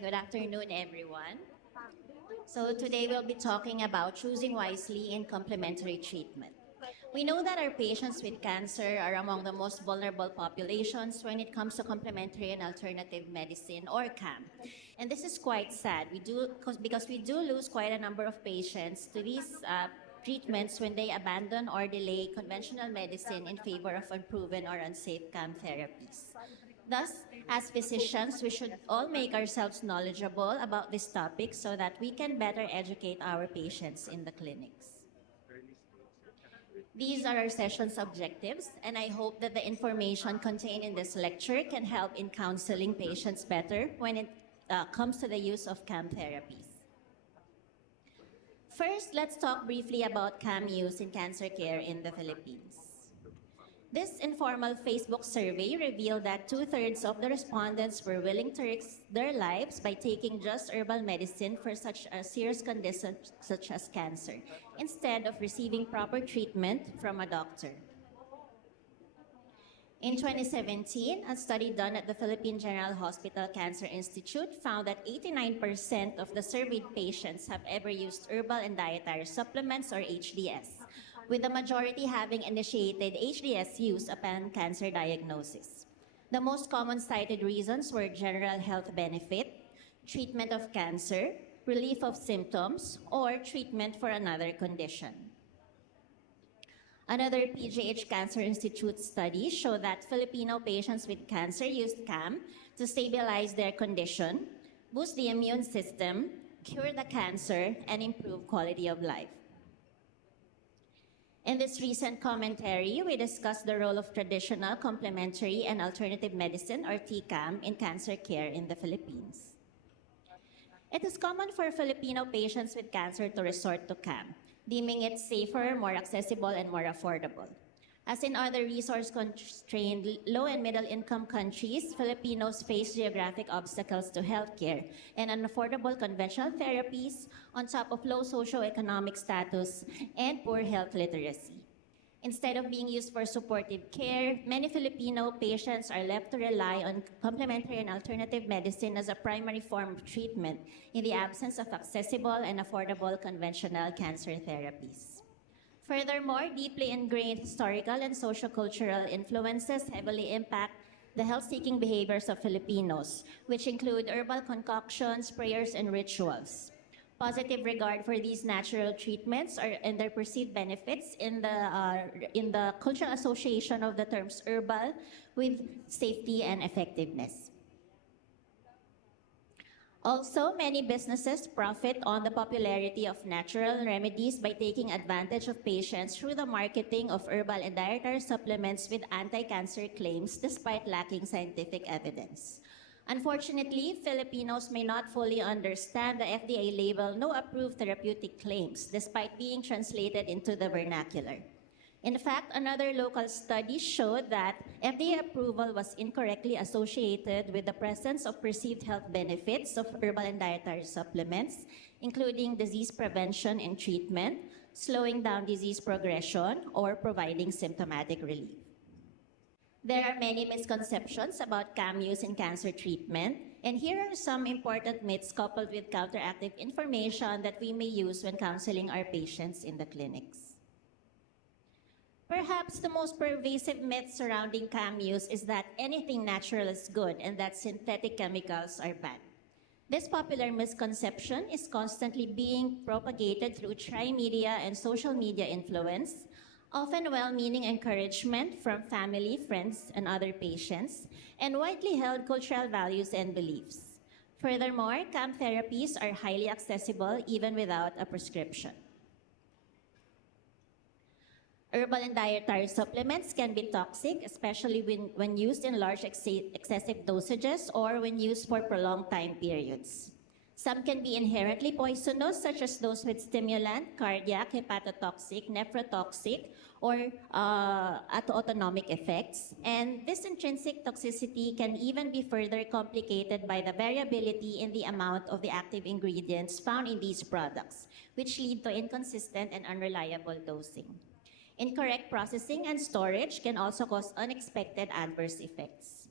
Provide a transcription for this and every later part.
good afternoon, everyone. So today we'll be talking about choosing wisely in complementary treatment. We know that our patients with cancer are among the most vulnerable populations when it comes to complementary and alternative medicine, or CAM. And this is quite sad. Because we do lose quite a number of patients to these treatments when they abandon or delay conventional medicine in favor of unproven or unsafe CAM therapies. Thus, as physicians, we should all make ourselves knowledgeable about this topic so that we can better educate our patients in the clinics. These are our session's objectives, and I hope that the information contained in this lecture can help in counseling patients better when it comes to the use of CAM therapies. First, let's talk briefly about CAM use in cancer care in the Philippines. This informal Facebook survey revealed that 2/3 of the respondents were willing to risk their lives by taking just herbal medicine for such a serious condition such as cancer, instead of receiving proper treatment from a doctor. In 2017, a study done at the Philippine General Hospital Cancer Institute found that 89% of the surveyed patients have ever used herbal and dietary supplements, or HDS, with the majority having initiated HDS use upon cancer diagnosis. The most common cited reasons were general health benefit, treatment of cancer, relief of symptoms, or treatment for another condition. Another PGH Cancer Institute study showed that Filipino patients with cancer used CAM to stabilize their condition, boost the immune system, cure the cancer, and improve quality of life. In this recent commentary, we discussed the role of traditional, complementary, and alternative medicine, or TCAM, in cancer care in the Philippines. It is common for Filipino patients with cancer to resort to CAM, deeming it safer, more accessible, and more affordable. As in other resource-constrained, low- and middle-income countries, Filipinos face geographic obstacles to healthcare and unaffordable conventional therapies on top of low socioeconomic status and poor health literacy. Instead of being used for supportive care, many Filipino patients are left to rely on complementary and alternative medicine as a primary form of treatment in the absence of accessible and affordable conventional cancer therapies. Furthermore, deeply ingrained historical and sociocultural influences heavily impact the health-seeking behaviors of Filipinos, which include herbal concoctions, prayers, and rituals. Positive regard for these natural treatments and their perceived benefits in the cultural association of the terms herbal with safety and effectiveness. Also, many businesses profit on the popularity of natural remedies by taking advantage of patients through the marketing of herbal and dietary supplements with anti-cancer claims despite lacking scientific evidence. Unfortunately, Filipinos may not fully understand the FDA label "No Approved Therapeutic Claims" despite being translated into the vernacular. In fact, another local study showed that FDA approval was incorrectly associated with the presence of perceived health benefits of herbal and dietary supplements, including disease prevention and treatment, slowing down disease progression, or providing symptomatic relief. There are many misconceptions about CAM use in cancer treatment, and here are some important myths coupled with counteractive information that we may use when counseling our patients in the clinics. Perhaps the most pervasive myth surrounding CAM use is that anything natural is good and that synthetic chemicals are bad. This popular misconception is constantly being propagated through tri-media and social media influence, often well-meaning encouragement from family, friends, and other patients, and widely held cultural values and beliefs. Furthermore, CAM therapies are highly accessible even without a prescription. Herbal and dietary supplements can be toxic, especially when used in large excessive dosages or when used for prolonged time periods. Some can be inherently poisonous, such as those with stimulant, cardiac, hepatotoxic, nephrotoxic, or autonomic effects. And this intrinsic toxicity can even be further complicated by the variability in the amount of the active ingredients found in these products, which lead to inconsistent and unreliable dosing. Incorrect processing and storage can also cause unexpected adverse effects.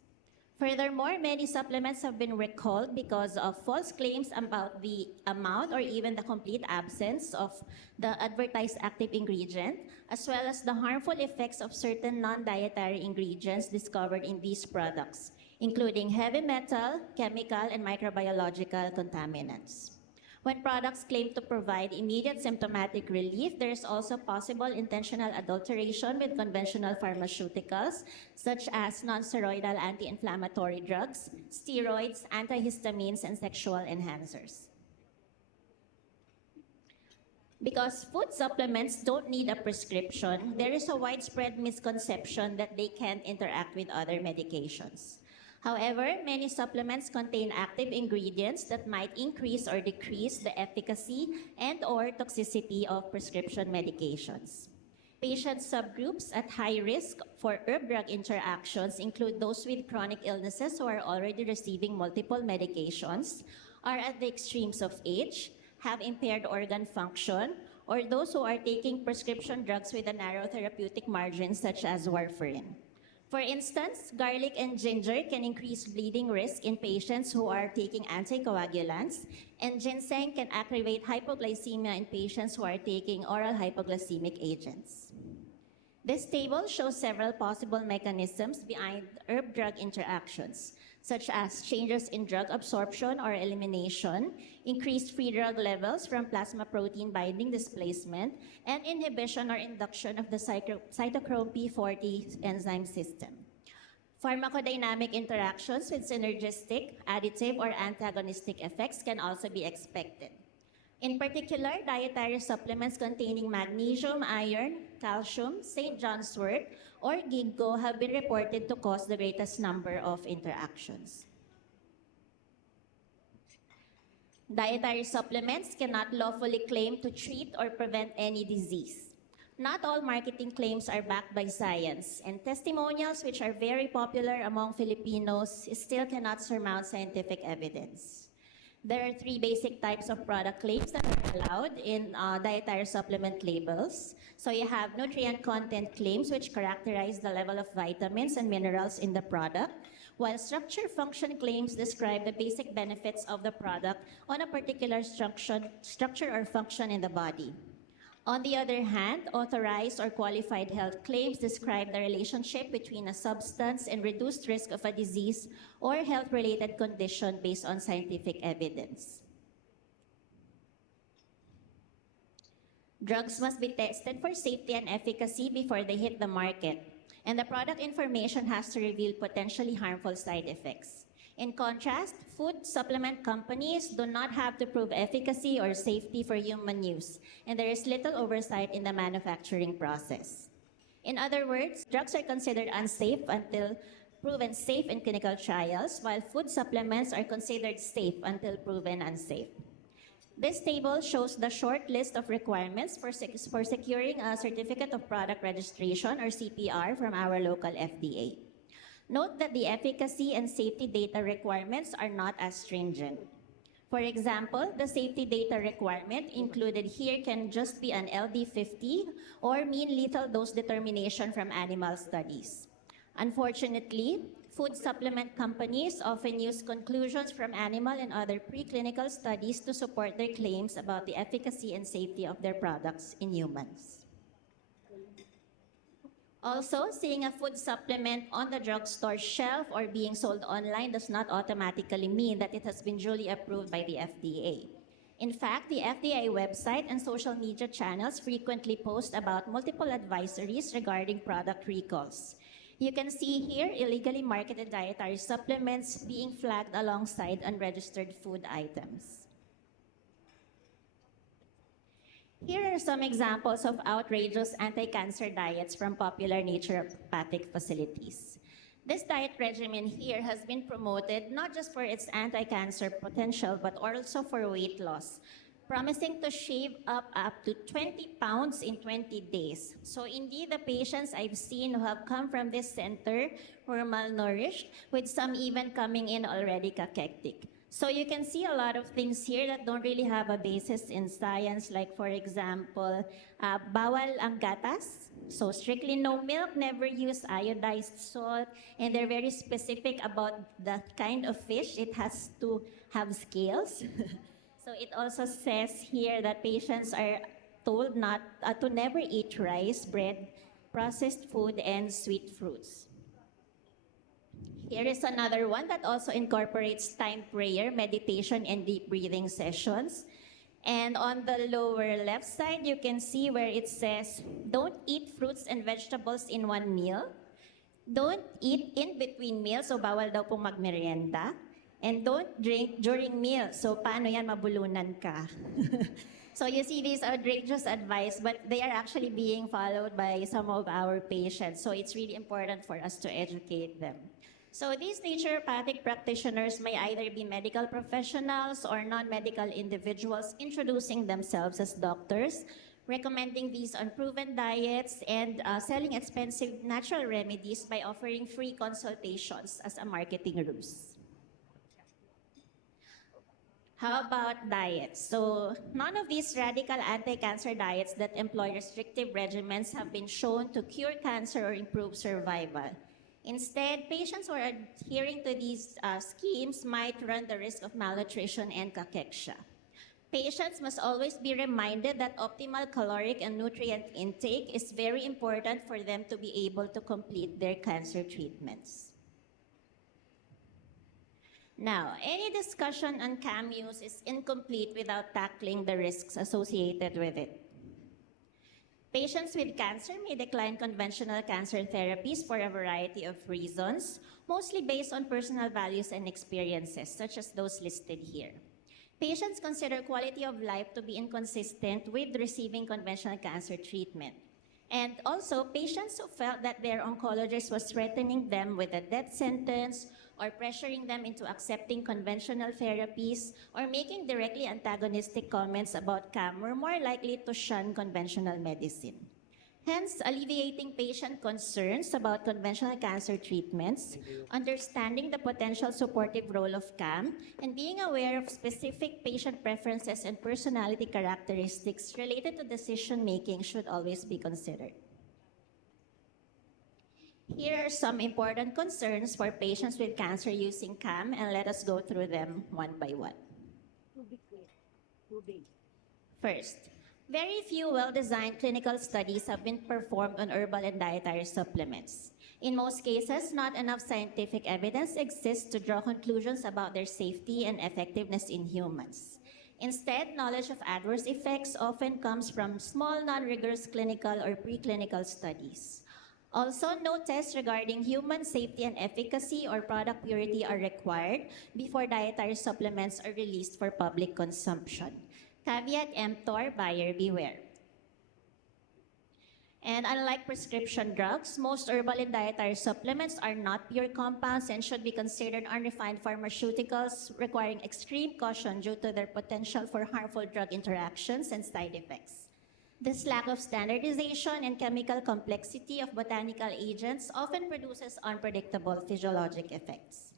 Furthermore, many supplements have been recalled because of false claims about the amount or even the complete absence of the advertised active ingredient, as well as the harmful effects of certain non-dietary ingredients discovered in these products, including heavy metal, chemical, and microbiological contaminants. When products claim to provide immediate symptomatic relief, there is also possible intentional adulteration with conventional pharmaceuticals, such as non-steroidal anti-inflammatory drugs, steroids, antihistamines, and sexual enhancers. Because food supplements don't need a prescription, there is a widespread misconception that they can't interact with other medications. However, many supplements contain active ingredients that might increase or decrease the efficacy and/or toxicity of prescription medications. Patient subgroups at high risk for herb-drug interactions include those with chronic illnesses who are already receiving multiple medications, are at the extremes of age, have impaired organ function, or those who are taking prescription drugs with a narrow therapeutic margin, such as warfarin. For instance, garlic and ginger can increase bleeding risk in patients who are taking anticoagulants, and ginseng can aggravate hypoglycemia in patients who are taking oral hypoglycemic agents. This table shows several possible mechanisms behind herb-drug interactions, such as changes in drug absorption or elimination, increased free drug levels from plasma protein binding displacement, and inhibition or induction of the cytochrome P40 enzyme system. Pharmacodynamic interactions with synergistic, additive, or antagonistic effects can also be expected. In particular, dietary supplements containing magnesium, iron, calcium, St. John's wort, or ginkgo have been reported to cause the greatest number of interactions. Dietary supplements cannot lawfully claim to treat or prevent any disease. Not all marketing claims are backed by science, and testimonials, which are very popular among Filipinos, still cannot surmount scientific evidence. There are three basic types of product claims that are allowed in dietary supplement labels. So you have nutrient content claims, which characterize the level of vitamins and minerals in the product, while structure function claims describe the basic benefits of the product on a particular structure or function in the body. On the other hand, authorized or qualified health claims describe the relationship between a substance and reduced risk of a disease or health-related condition based on scientific evidence. Drugs must be tested for safety and efficacy before they hit the market, and the product information has to reveal potentially harmful side effects. In contrast, food supplement companies do not have to prove efficacy or safety for human use, and there is little oversight in the manufacturing process. In other words, drugs are considered unsafe until proven safe in clinical trials, while food supplements are considered safe until proven unsafe. This table shows the short list of requirements for securing a Certificate of Product Registration, or CPR, from our local FDA. Note that the efficacy and safety data requirements are not as stringent. For example, the safety data requirement included here can just be an LD50 or mean lethal dose determination from animal studies. Unfortunately, food supplement companies often use conclusions from animal and other preclinical studies to support their claims about the efficacy and safety of their products in humans. Also, seeing a food supplement on the drugstore shelf or being sold online does not automatically mean that it has been duly approved by the FDA. In fact, the FDA website and social media channels frequently post about multiple advisories regarding product recalls. You can see here illegally marketed dietary supplements being flagged alongside unregistered food items. Here are some examples of outrageous anti-cancer diets from popular naturopathic facilities. This diet regimen here has been promoted not just for its anti-cancer potential, but also for weight loss, promising to shave up to 20 pounds in 20 days. So indeed, the patients I've seen who have come from this center were malnourished, with some even coming in already cachectic. So you can see a lot of things here that don't really have a basis in science, like for example, bawal ang gatas, So strictly no milk, never use iodized salt, and they're very specific about the kind of fish. It has to have scales. So it also says here that patients are told not to never eat rice, bread, processed food, and sweet fruits. Here is another one that also incorporates time prayer, meditation, and deep breathing sessions. And on the lower left side, you can see where it says, don't eat fruits and vegetables in one meal. Don't eat in between meals, so bawal daw pong magmerienda. And don't drink during meals, so paano yan mabulunan ka? So you see, these outrageous advice, but they are actually being followed by some of our patients. So it's really important for us to educate them. So these naturopathic practitioners may either be medical professionals or non-medical individuals introducing themselves as doctors, recommending these unproven diets, and selling expensive natural remedies by offering free consultations as a marketing ruse. How about diets? So none of these radical anti-cancer diets that employ restrictive regimens have been shown to cure cancer or improve survival. Instead, patients who are adhering to these schemes might run the risk of malnutrition and cachexia. Patients must always be reminded that optimal caloric and nutrient intake is very important for them to be able to complete their cancer treatments. Now, any discussion on CAM use is incomplete without tackling the risks associated with it. Patients with cancer may decline conventional cancer therapies for a variety of reasons, mostly based on personal values and experiences, such as those listed here. Patients consider quality of life to be inconsistent with receiving conventional cancer treatment. And also, patients who felt that their oncologist was threatening them with a death sentence or pressuring them into accepting conventional therapies or making directly antagonistic comments about CAM were more likely to shun conventional medicine. Hence, alleviating patient concerns about conventional cancer treatments, understanding the potential supportive role of CAM, and being aware of specific patient preferences and personality characteristics related to decision-making should always be considered. Here are some important concerns for patients with cancer using CAM, and let us go through them one by one. First, very few well-designed clinical studies have been performed on herbal and dietary supplements. In most cases, not enough scientific evidence exists to draw conclusions about their safety and effectiveness in humans. Instead, knowledge of adverse effects often comes from small, non-rigorous clinical or preclinical studies. Also, no tests regarding human safety and efficacy or product purity are required before dietary supplements are released for public consumption. Caveat emptor, buyer beware. And unlike prescription drugs, most herbal and dietary supplements are not pure compounds and should be considered unrefined pharmaceuticals requiring extreme caution due to their potential for harmful drug interactions and side effects. This lack of standardization and chemical complexity of botanical agents often produces unpredictable physiologic effects.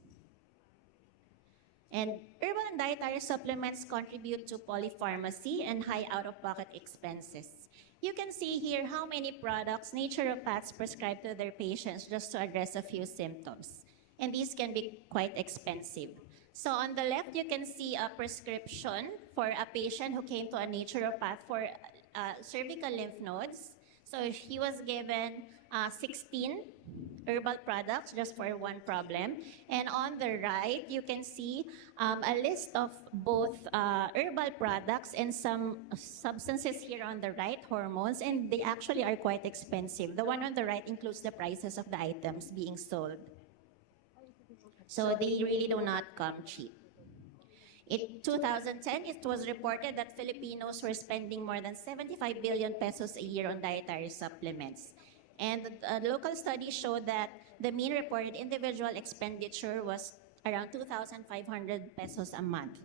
And herbal and dietary supplements contribute to polypharmacy and high out-of-pocket expenses. You can see here how many products naturopaths prescribe to their patients just to address a few symptoms. And these can be quite expensive. So on the left, you can see a prescription for a patient who came to a naturopath for cervical lymph nodes. So he was given 16 herbal products just for one problem. And on the right, you can see a list of both herbal products and some substances here on the right, hormones, and they actually are quite expensive. The one on the right includes the prices of the items being sold. So they really do not come cheap. In 2010, it was reported that Filipinos were spending more than 75 billion pesos a year on dietary supplements. And local studies showed that the mean reported individual expenditure was around 2,500 pesos a month.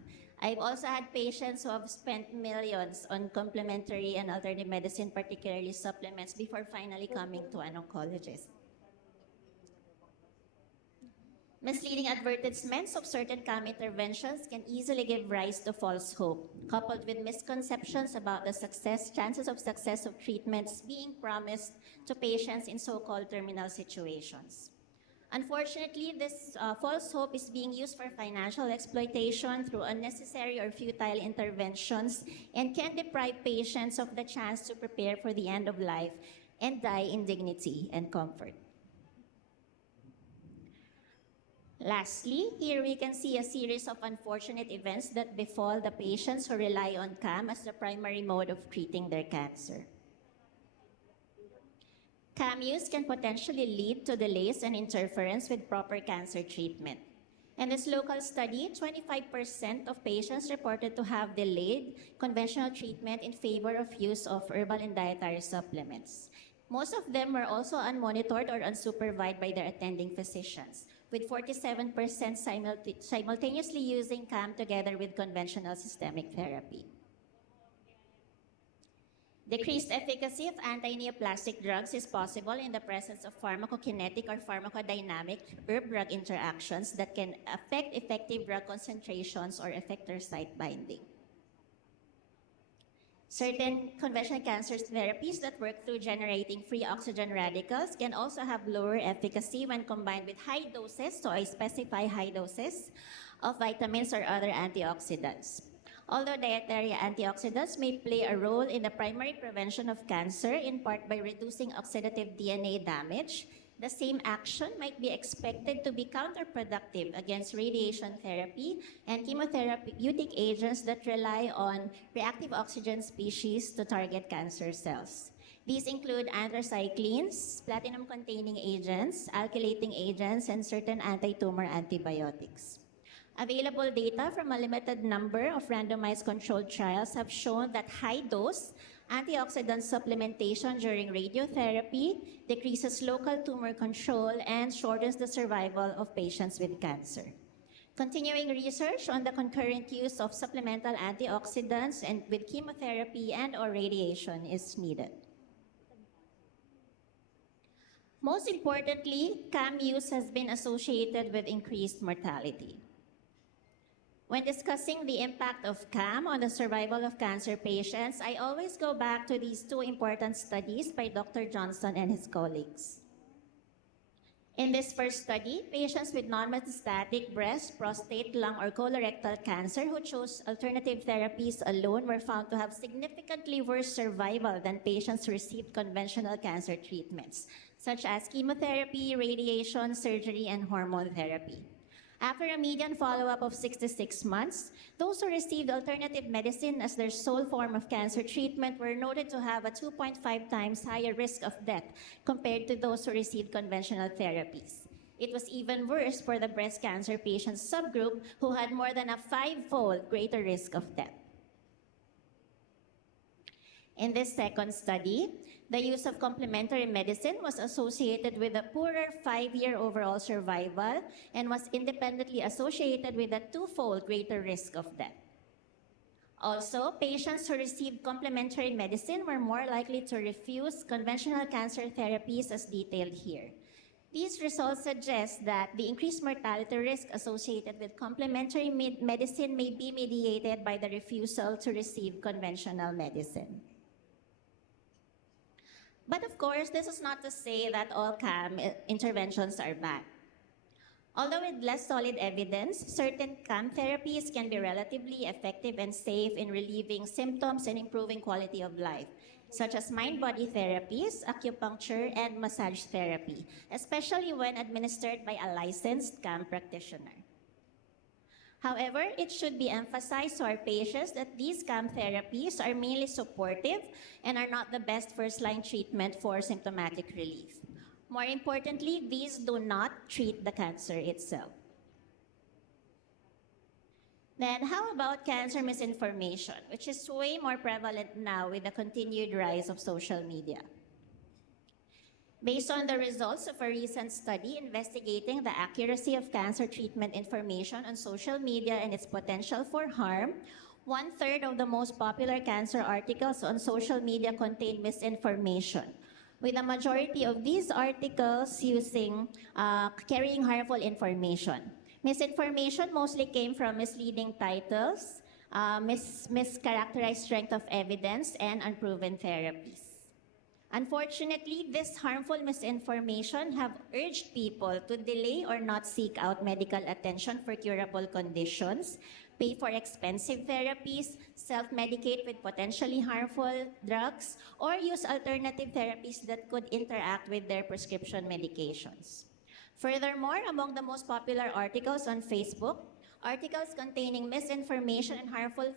I've also had patients who have spent millions on complementary and alternative medicine, particularly supplements, before finally coming to an oncologist. Misleading advertisements of certain CAM interventions can easily give rise to false hope, coupled with misconceptions about the chances of success of treatments being promised to patients in so-called terminal situations. Unfortunately, this false hope is being used for financial exploitation through unnecessary or futile interventions and can deprive patients of the chance to prepare for the end of life and die in dignity and comfort. Lastly, here we can see a series of unfortunate events that befall the patients who rely on CAM as the primary mode of treating their cancer. CAM use can potentially lead to delays and interference with proper cancer treatment. In this local study, 25% of patients reported to have delayed conventional treatment in favor of use of herbal and dietary supplements. Most of them were also unmonitored or unsupervised by their attending physicians, with 47% simultaneously using CAM together with conventional systemic therapy. Decreased efficacy of anti-neoplastic drugs is possible in the presence of pharmacokinetic or pharmacodynamic herb-drug interactions that can affect effective drug concentrations or effector site binding. Certain conventional cancer therapies that work through generating free oxygen radicals can also have lower efficacy when combined with high doses, so I specify high doses, of vitamins or other antioxidants. Although dietary antioxidants may play a role in the primary prevention of cancer, in part by reducing oxidative DNA damage, the same action might be expected to be counterproductive against radiation therapy and chemotherapeutic agents that rely on reactive oxygen species to target cancer cells. These include anthracyclines, platinum-containing agents, alkylating agents, and certain anti-tumor antibiotics. Available data from a limited number of randomized controlled trials have shown that high-dose antioxidant supplementation during radiotherapy decreases local tumor control and shortens the survival of patients with cancer. Continuing research on the concurrent use of supplemental antioxidants and with chemotherapy and/or radiation is needed. Most importantly, CAM use has been associated with increased mortality. When discussing the impact of CAM on the survival of cancer patients, I always go back to these two important studies by Dr. Johnson and his colleagues. In this first study, patients with non-metastatic breast, prostate, lung, or colorectal cancer who chose alternative therapies alone were found to have significantly worse survival than patients who received conventional cancer treatments, such as chemotherapy, radiation, surgery, and hormone therapy. After a median follow-up of 66 months, those who received alternative medicine as their sole form of cancer treatment were noted to have a 2.5 times higher risk of death compared to those who received conventional therapies. It was even worse for the breast cancer patients subgroup who had more than a 5-fold greater risk of death. In this second study, the use of complementary medicine was associated with a poorer 5-year overall survival and was independently associated with a 2-fold greater risk of death. Also, patients who received complementary medicine were more likely to refuse conventional cancer therapies as detailed here. These results suggest that the increased mortality risk associated with complementary medicine may be mediated by the refusal to receive conventional medicine. But of course, this is not to say that all CAM interventions are bad. Although with less solid evidence, certain CAM therapies can be relatively effective and safe in relieving symptoms and improving quality of life, such as mind-body therapies, acupuncture, and massage therapy, especially when administered by a licensed CAM practitioner. However, it should be emphasized to our patients that these CAM therapies are mainly supportive and are not the best first-line treatment for symptomatic relief. More importantly, these do not treat the cancer itself. Then how about cancer misinformation, which is way more prevalent now with the continued rise of social media? Based on the results of a recent study investigating the accuracy of cancer treatment information on social media and its potential for harm, 1/3 of the most popular cancer articles on social media contain misinformation, with a majority of these articles carrying harmful information. Misinformation mostly came from misleading titles, mischaracterized strength of evidence, and unproven therapies. Unfortunately, this harmful misinformation have urged people to delay or not seek out medical attention for curable conditions, pay for expensive therapies, self-medicate with potentially harmful drugs, or use alternative therapies that could interact with their prescription medications. Furthermore, among the most popular articles on Facebook, articles containing misinformation and harmful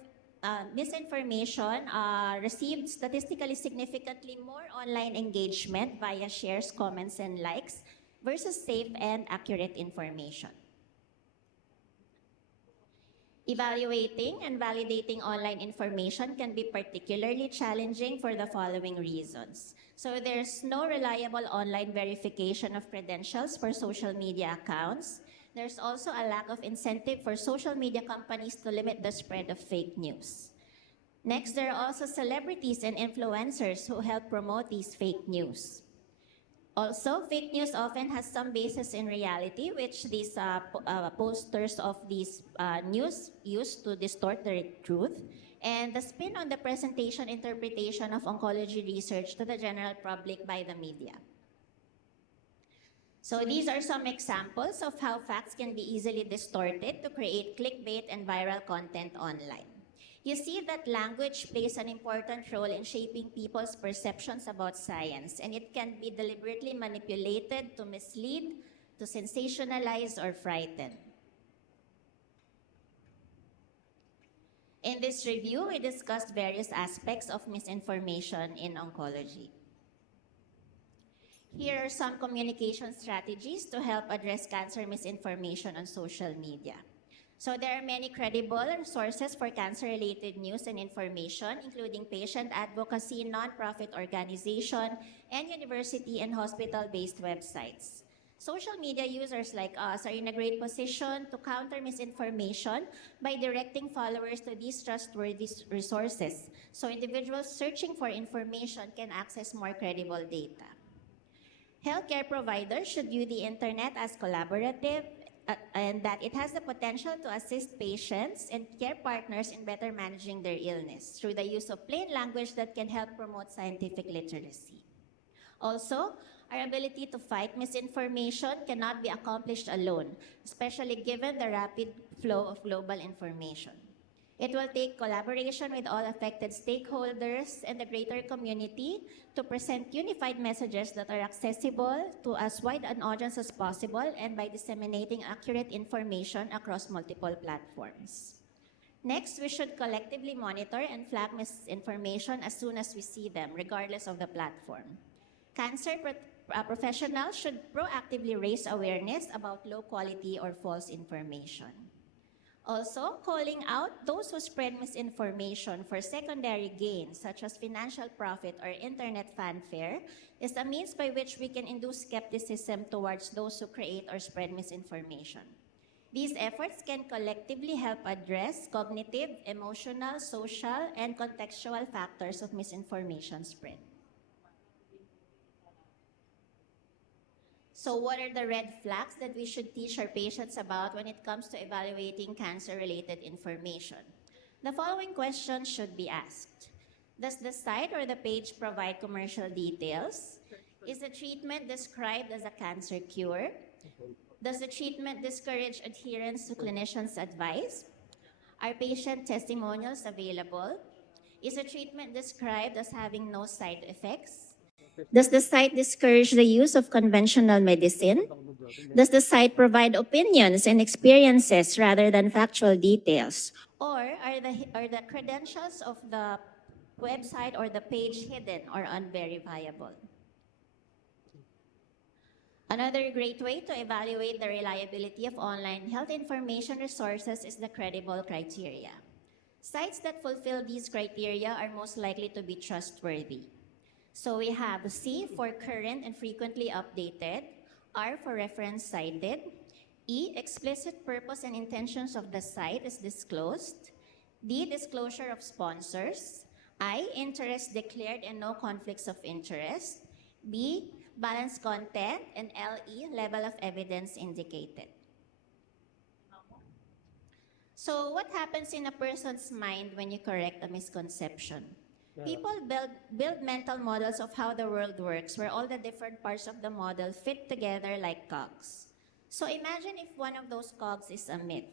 misinformation received statistically significantly more online engagement via shares, comments, and likes versus safe and accurate information. Evaluating and validating online information can be particularly challenging for the following reasons. So there's no reliable online verification of credentials for social media accounts. There's also a lack of incentive for social media companies to limit the spread of fake news. Next, there are also celebrities and influencers who help promote these fake news. Also, fake news often has some basis in reality, which these posters of these news use to distort the truth, and the spin on the presentation interpretation of oncology research to the general public by the media. So these are some examples of how facts can be easily distorted to create clickbait and viral content online. You see that language plays an important role in shaping people's perceptions about science, and it can be deliberately manipulated to mislead, to sensationalize, or frighten. In this review, we discussed various aspects of misinformation in oncology. Here are some communication strategies to help address cancer misinformation on social media. So there are many credible sources for cancer-related news and information, including patient advocacy, nonprofit organization, and university and hospital-based websites. Social media users like us are in a great position to counter misinformation by directing followers to these trustworthy resources, so individuals searching for information can access more credible data. Healthcare providers should view the internet as collaborative and that it has the potential to assist patients and care partners in better managing their illness through the use of plain language that can help promote scientific literacy. Also, our ability to fight misinformation cannot be accomplished alone, especially given the rapid flow of global information. It will take collaboration with all affected stakeholders and the greater community to present unified messages that are accessible to as wide an audience as possible and by disseminating accurate information across multiple platforms. Next, we should collectively monitor and flag misinformation as soon as we see them, regardless of the platform. Cancer professionals should proactively raise awareness about low quality or false information. Also, calling out those who spread misinformation for secondary gain, such as financial profit or internet fanfare, is a means by which we can induce skepticism towards those who create or spread misinformation. These efforts can collectively help address cognitive, emotional, social, and contextual factors of misinformation spread. So what are the red flags that we should teach our patients about when it comes to evaluating cancer-related information? The following questions should be asked. Does the site or the page provide commercial details? Is the treatment described as a cancer cure? Does the treatment discourage adherence to clinicians' advice? Are patient testimonials available? Is the treatment described as having no side effects? Does the site discourage the use of conventional medicine? Does the site provide opinions and experiences rather than factual details? Or are the credentials of the website or the page hidden or unverifiable? Another great way to evaluate the reliability of online health information resources is the credible criteria. Sites that fulfill these criteria are most likely to be trustworthy. So we have C for current and frequently updated, R for reference cited, E, explicit purpose and intentions of the site is disclosed, D, disclosure of sponsors, I, interest declared and no conflicts of interest, B, balanced content, and LE, level of evidence indicated. So what happens in a person's mind when you correct a misconception? People build mental models of how the world works, where all the different parts of the model fit together like cogs. So imagine if one of those cogs is a myth.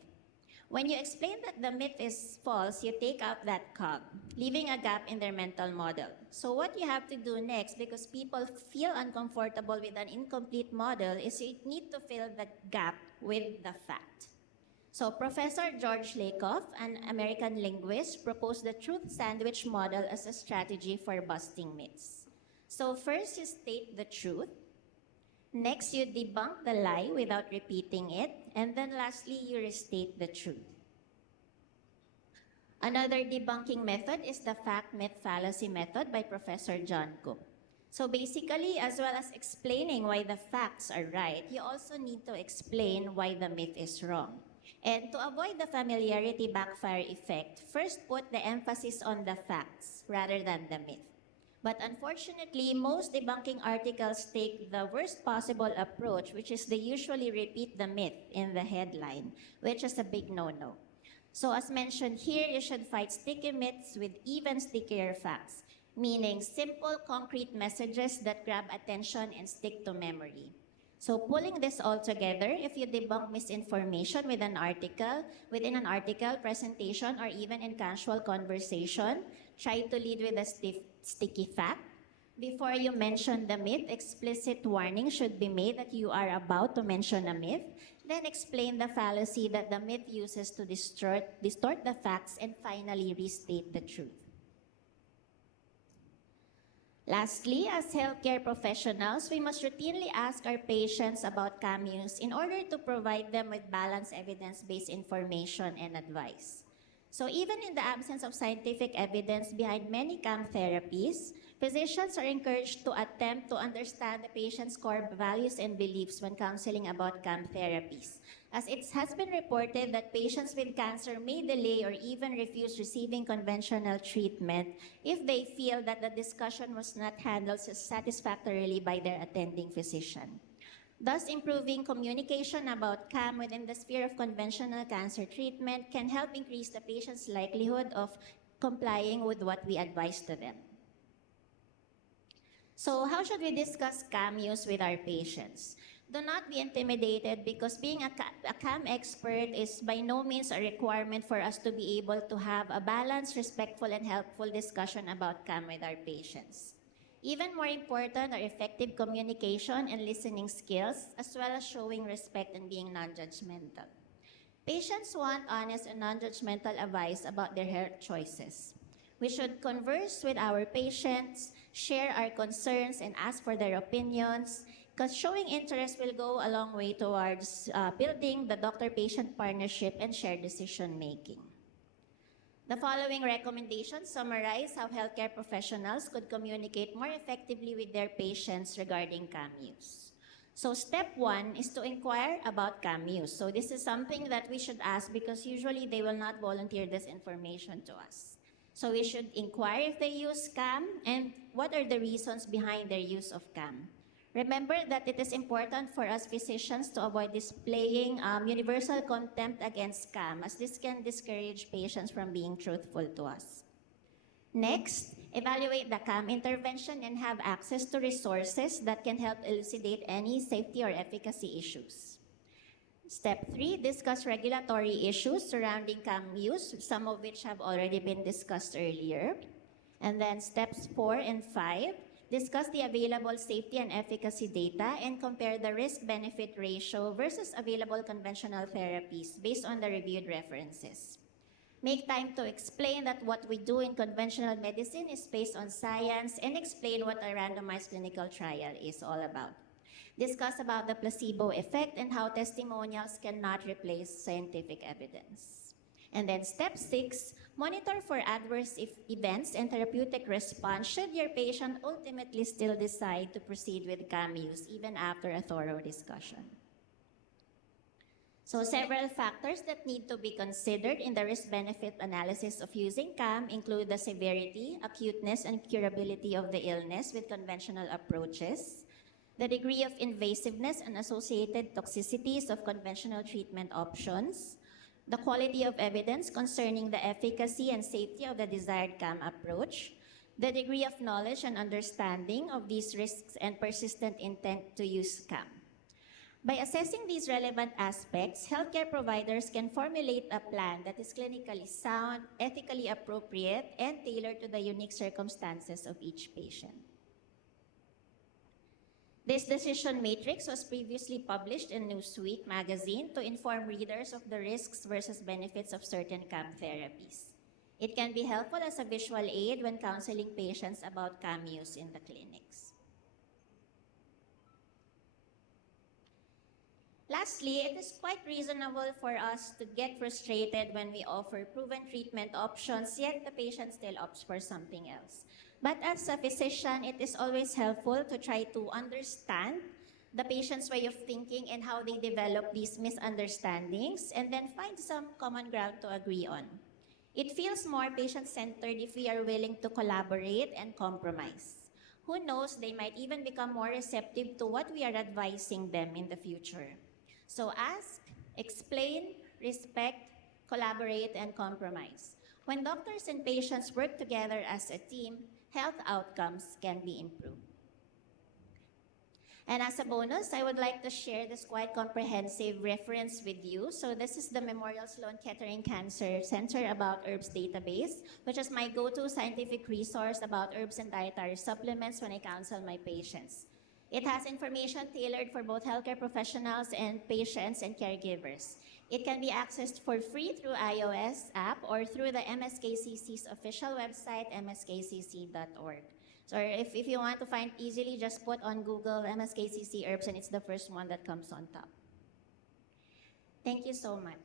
When you explain that the myth is false, you take out that cog, leaving a gap in their mental model. So what you have to do next, because people feel uncomfortable with an incomplete model, is you need to fill the gap with the fact. So Professor George Lakoff, an American linguist, proposed the truth sandwich model as a strategy for busting myths. So first you state the truth, next you debunk the lie without repeating it, and then lastly you restate the truth. Another debunking method is the fact-myth fallacy method by Professor John Cook. So basically, as well as explaining why the facts are right, you also need to explain why the myth is wrong. And to avoid the familiarity backfire effect, first put the emphasis on the facts rather than the myth. But unfortunately, most debunking articles take the worst possible approach, which is they usually repeat the myth in the headline, which is a big no-no. So as mentioned here, you should fight sticky myths with even stickier facts, meaning simple, concrete messages that grab attention and stick to memory. So pulling this all together, if you debunk misinformation within an article, presentation, or even in casual conversation, try to lead with a sticky fact. Before you mention the myth, explicit warning should be made that you are about to mention a myth. Then explain the fallacy that the myth uses to distort the facts, and finally restate the truth. Lastly, as healthcare professionals, we must routinely ask our patients about CAM use in order to provide them with balanced evidence-based information and advice. So even in the absence of scientific evidence behind many CAM therapies, physicians are encouraged to attempt to understand the patient's core values and beliefs when counseling about CAM therapies, as it has been reported that patients with cancer may delay or even refuse receiving conventional treatment if they feel that the discussion was not handled satisfactorily by their attending physician. Thus, improving communication about CAM within the sphere of conventional cancer treatment can help increase the patient's likelihood of complying with what we advise to them. So how should we discuss CAM use with our patients? Do not be intimidated, because being a CAM expert is by no means a requirement for us to be able to have a balanced, respectful, and helpful discussion about CAM with our patients. Even more important are effective communication and listening skills, as well as showing respect and being non-judgmental. Patients want honest and non-judgmental advice about their health choices. We should converse with our patients, share our concerns, and ask for their opinions, because showing interest will go a long way towards building the doctor-patient partnership and shared decision-making. The following recommendations summarize how healthcare professionals could communicate more effectively with their patients regarding CAM use. So step 1 is to inquire about CAM use. So this is something that we should ask, because usually they will not volunteer this information to us. So we should inquire if they use CAM and what are the reasons behind their use of CAM. Remember that it is important for us physicians to avoid displaying universal contempt against CAM, as this can discourage patients from being truthful to us. Next, evaluate the CAM intervention and have access to resources that can help elucidate any safety or efficacy issues. Step 3, discuss regulatory issues surrounding CAM use, some of which have already been discussed earlier. And then steps 4 and 5, discuss the available safety and efficacy data and compare the risk-benefit ratio versus available conventional therapies based on the reviewed references. Make time to explain that what we do in conventional medicine is based on science, and explain what a randomized clinical trial is all about. Discuss about the placebo effect and how testimonials cannot replace scientific evidence. And then step 6, monitor for adverse events and therapeutic response should your patient ultimately still decide to proceed with CAM use even after a thorough discussion. So several factors that need to be considered in the risk-benefit analysis of using CAM include the severity, acuteness, and curability of the illness with conventional approaches, the degree of invasiveness and associated toxicities of conventional treatment options, the quality of evidence concerning the efficacy and safety of the desired CAM approach, the degree of knowledge and understanding of these risks and persistent intent to use CAM. By assessing these relevant aspects, healthcare providers can formulate a plan that is clinically sound, ethically appropriate, and tailored to the unique circumstances of each patient. This decision matrix was previously published in Newsweek magazine to inform readers of the risks versus benefits of certain CAM therapies. It can be helpful as a visual aid when counseling patients about CAM use in the clinics. Lastly, it is quite reasonable for us to get frustrated when we offer proven treatment options, yet the patient still opts for something else. But as a physician, it is always helpful to try to understand the patient's way of thinking and how they develop these misunderstandings, and then find some common ground to agree on. It feels more patient-centered if we are willing to collaborate and compromise. Who knows, they might even become more receptive to what we are advising them in the future. So ask, explain, respect, collaborate, and compromise. When doctors and patients work together as a team, health outcomes can be improved. And as a bonus, I would like to share this quite comprehensive reference with you. So this is the Memorial Sloan Kettering Cancer Center About Herbs database, which is my go-to scientific resource about herbs and dietary supplements when I counsel my patients. It has information tailored for both healthcare professionals and patients and caregivers. It can be accessed for free through iOS app or through the MSKCC's official website, mskcc.org. So if you want to find easily, just put on Google MSKCC herbs and it's the first one that comes on top. Thank you so much.